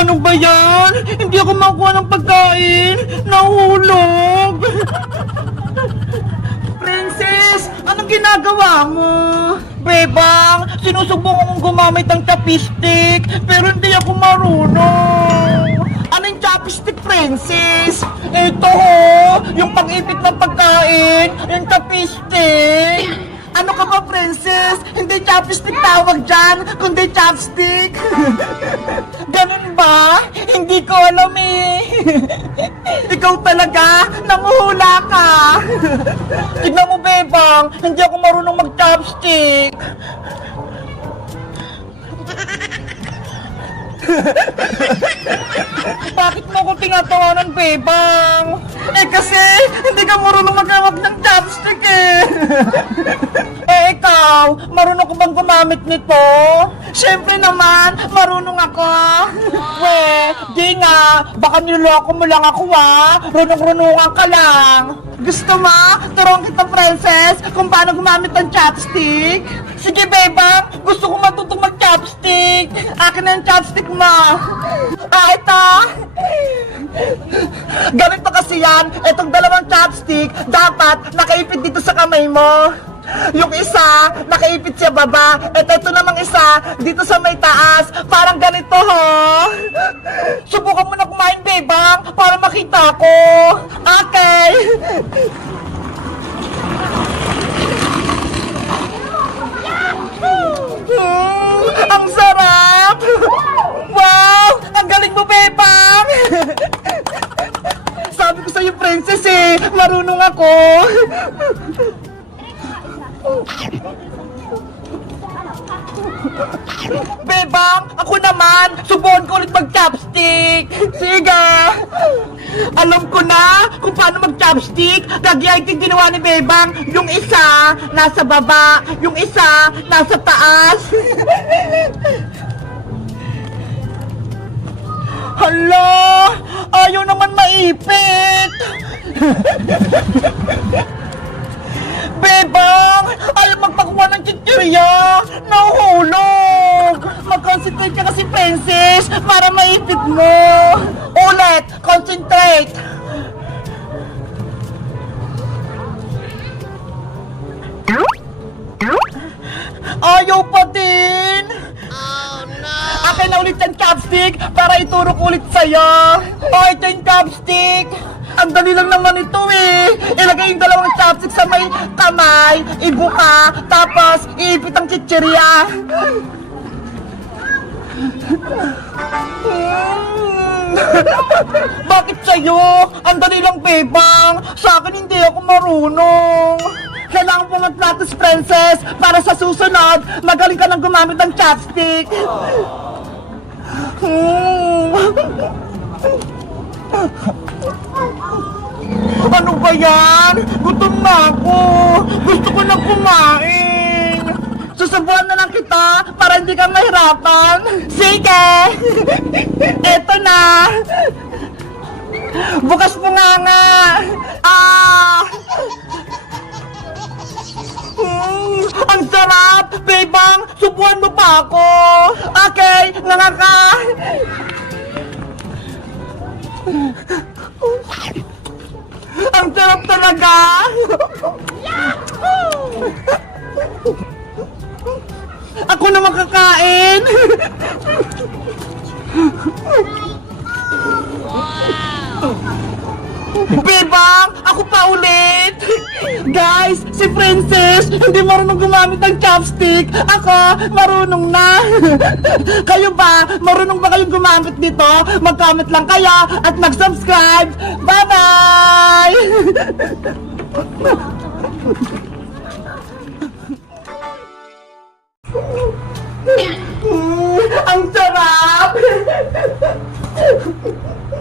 Ano ba yan? Hindi ako makuha ng pagkain. Nahulog. Princess, anong ginagawa mo? Bebang, sinusubukan kong gumamit ng chopstick, pero hindi ako marunong. Anong chopstick, Princess? Ito ho, yung pag-ipit ng pagkain, yung chopstick. Ano ka ba, Princess? Hindi chopstick tawag dyan, kundi chopstick. Ganun ba? Hindi ko alam eh. Ikaw talaga, nanguhula ka. Tignan mo, Bebang, hindi ako marunong mag-chopstick. Bakit mo ko tinatawanan, Bebang? Eh kasi, hindi ka marunong maghawak ng chopstick eh. Eh ikaw, marunong ko bang gumamit nito? Siyempre naman, marunong ako. Weh, di nga, baka niloko mo lang ako runong-runungan ka lang. Gusto mo? Turuan kita, Princess, kung paano gumamit ng chopstick? Sige, Bebang, gusto ko matutong mag-chopstick. Akin na yung chopstick mo. Ito. Ganito kasi yan, itong dalawang chopstick, dapat nakaipit dito sa kamay mo. Yung isa, nakaipit sa baba. Ito namang isa, dito sa may taas. Parang ganito, ho. Subukan mo na kumain, Bebang, para makita ko. Okay. Ang sarap! Wow! Ang galing mo, Bebang! Sabi ko sa'yo, Princess eh, marunong ako. Bebang, ako naman, subukan ko ulit mag-chopstick. Sige. Alam ko na kung paano mag-chopstick. Gagayay yung ginawa ni Bebang. Yung isa, nasa baba. Yung isa, nasa taas. Hala, ayaw naman maipit. Bebang, ayaw magpakuha ng chichirya. Nahuhulog. Mag-concentrate ka kasi, Princess, para maipit mo. Ulit, concentrate. Ayaw pa din. Oh no. Akin na ulit yung chopstick para ituro ko ulit sa'yo. Ito yung chopstick. Ang dali lang naman ito eh. Ilagay yung dalawang chopstick sa may kamay, ibuka, tapos iipit ang chichirya. Bakit sa'yo? Ang dali lang, Bebang. Sa akin hindi ako marunong. Kailangan pong mag-practice, Princess, para sa susunod, magaling ka nang gumamit ng chopstick. Ano ba yan? Gutom na ako. Gusto ko na kumain. Susubuan na lang kita para hindi ka mahirapan. Sige! Eto na. Bukas mo nga. Ang sarap! Bebang, subuan mo pa ako. Okay, nangaka. Ang sarap talaga! Ako na makakain! Bebang, ako pa ulit! Guys, si Princess hindi marunong gumamit ng chopstick. Ako, marunong na. Kayo ba? Marunong ba kayong gumamit nito? Mag-comment lang kayo at mag-subscribe. Bye-bye! Ang sarap!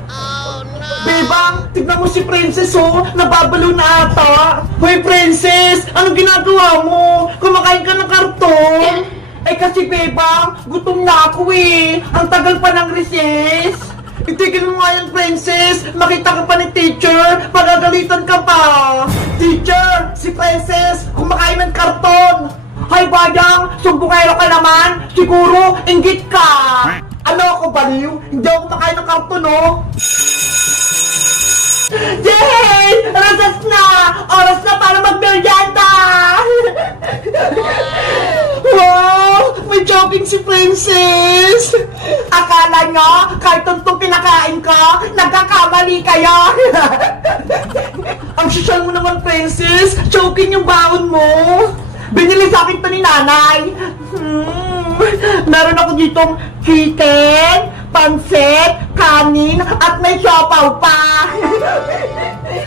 Oh no! Bebang, tignan mo si Princess oh, nababalo na ata. Hoy Princess, anong ginagawa mo? Kumakain ka ng karton? Eh kasi Bebang, gutom na ako eh. Ang tagal pa ng recess. Itigil mo nga yan, Princess. Makita ka pa ni teacher, pagagalitan ka pa. Teacher, si Princess, kumakain ng karton. Hay Bayang, sumbungero ka naman. Siguro, inggit ka. Ano ako, baliw? Hindi ako kumakain ng karton, oh! Yay! Rasas na! Oras na para magmeryenda! Wow! May jogging si Princess! Akala nyo, kahit tuntong pinakain ko, nagkakamali kayo! Ang sosyal mo naman, Princess! Jogging yung baon mo! Binili sa akin to ni nanay! Meron ako ditong chicken, pansit, kanin, at may siopaw pa!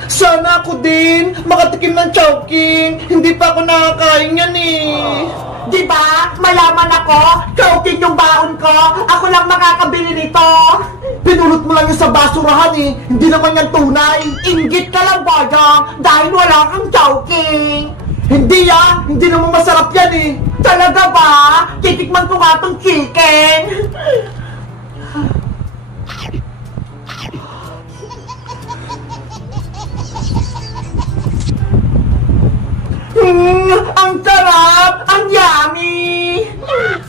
Sana ako din makatikim ng chowking. Hindi pa ako nakakain yan eh. Di ba? Mayaman ako. Chowking yung baon ko. Ako lang makakabili nito. Pinulot mo lang yung sa basurahan eh. Hindi naman yan tunay. Inggit ka lang, Boyong, dahil wala kang chowking. Hindi ah. Hindi naman masarap yan eh. Talaga ba? Titikman ko nga tong chicken. Ang sarap! Ang yummy!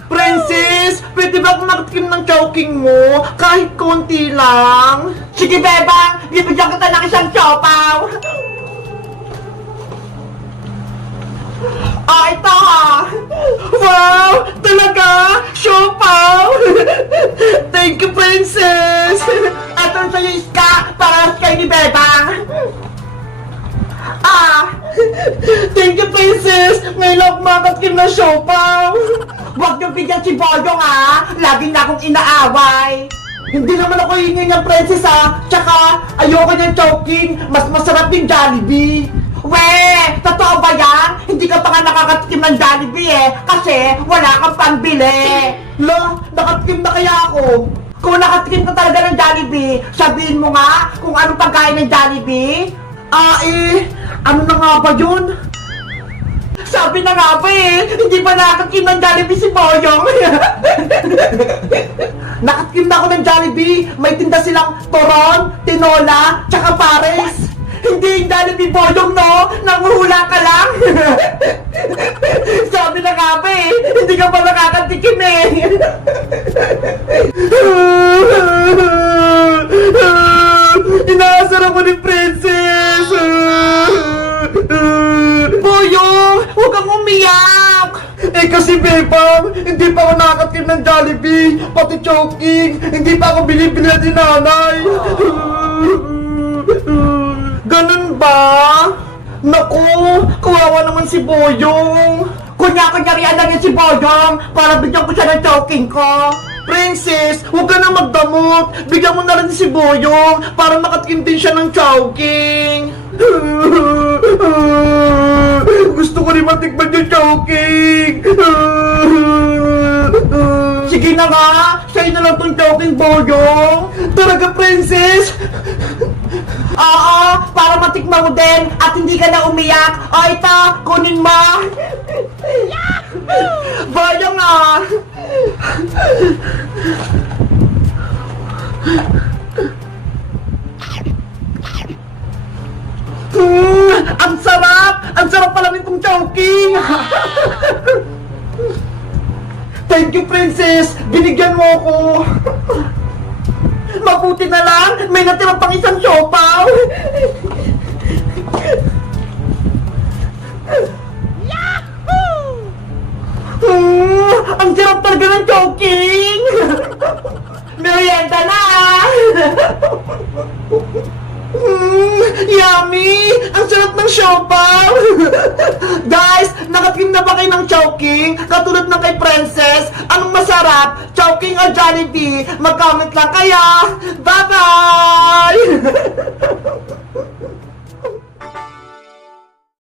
Princess, pwede ba akong makatikim ng chowking mo? Kahit konti lang. Sige, Bebang! Bibigyan kita ng isang siopaw! Ito ah! Wow! Talaga? Siopaw! Thank you, Princess! Ito sa'yo, Iska! Para kayo ni Bebang! Thank you, Princess! Ngayon ako makatikim ng siopaw! Huwag niyong bigyan si Boyong, ha! Lagi na akong inaaway! Hindi naman ako hingin ng Princess, ha! Tsaka, ayoko niyang chowking! Mas masarap yung Jollibee! Weh! Totoo ba yan? Hindi ka pa nga nakakatikim ng Jollibee, eh! Kasi, wala kang pangbili! Lo, nakatikim na kaya ako? Kung nakatikim ka talaga ng Jollibee, sabihin mo nga kung anong pagkain ng Jollibee? Ano na nga ba yun? Sabi na nga ba eh, hindi pa nakatikim ng Jollibee si Boyong. Nakatikim na ako ng Jollibee, may tinda silang toron, tinola, tsaka pares. Hindi yung Jollibee, Boyong, no? Nanguhula ka lang. Sabi na nga ba eh, hindi ka pa nakakatikim eh. Inaasar ako ni Princess! Boyong! Huwag kang umiyak! Eh kasi, Bebang, hindi pa ako nakatikim ng Jollibee, pati chowking, hindi pa ako bilibili ni nanay. Ganun ba? Naku, kawawa naman si Boyong. Kunya-kunyarian lang yan si Boyong para bigyan ko siya ng chowking ko. Princess, huwag ka na magdamot. Bigyan mo na rin si Boyong para makatikim din siya ng chowking. Gusto ko rin matikman yung chowking. Sige na nga, sa'yo na lang tong chowking, Boyong. Talaga, Princess? Oo, para matikman mo din at hindi ka na umiyak. O ito, kunin mo. Boyong ah. Ang sarap! Ang sarap pala nitong chowking! Thank you, Princess! Binigyan mo ako! Mabuti na lang! May natirang pang isang siopaw! Ang sarap talaga ng chowking! Merienda na! Yummy! Ang sarap ng siopaw! Guys, nakatikim na ba kayo ng chowking? Katulad ng kay Princess? Anong masarap? Chowking o Jollibee? Mag-comment lang kayo!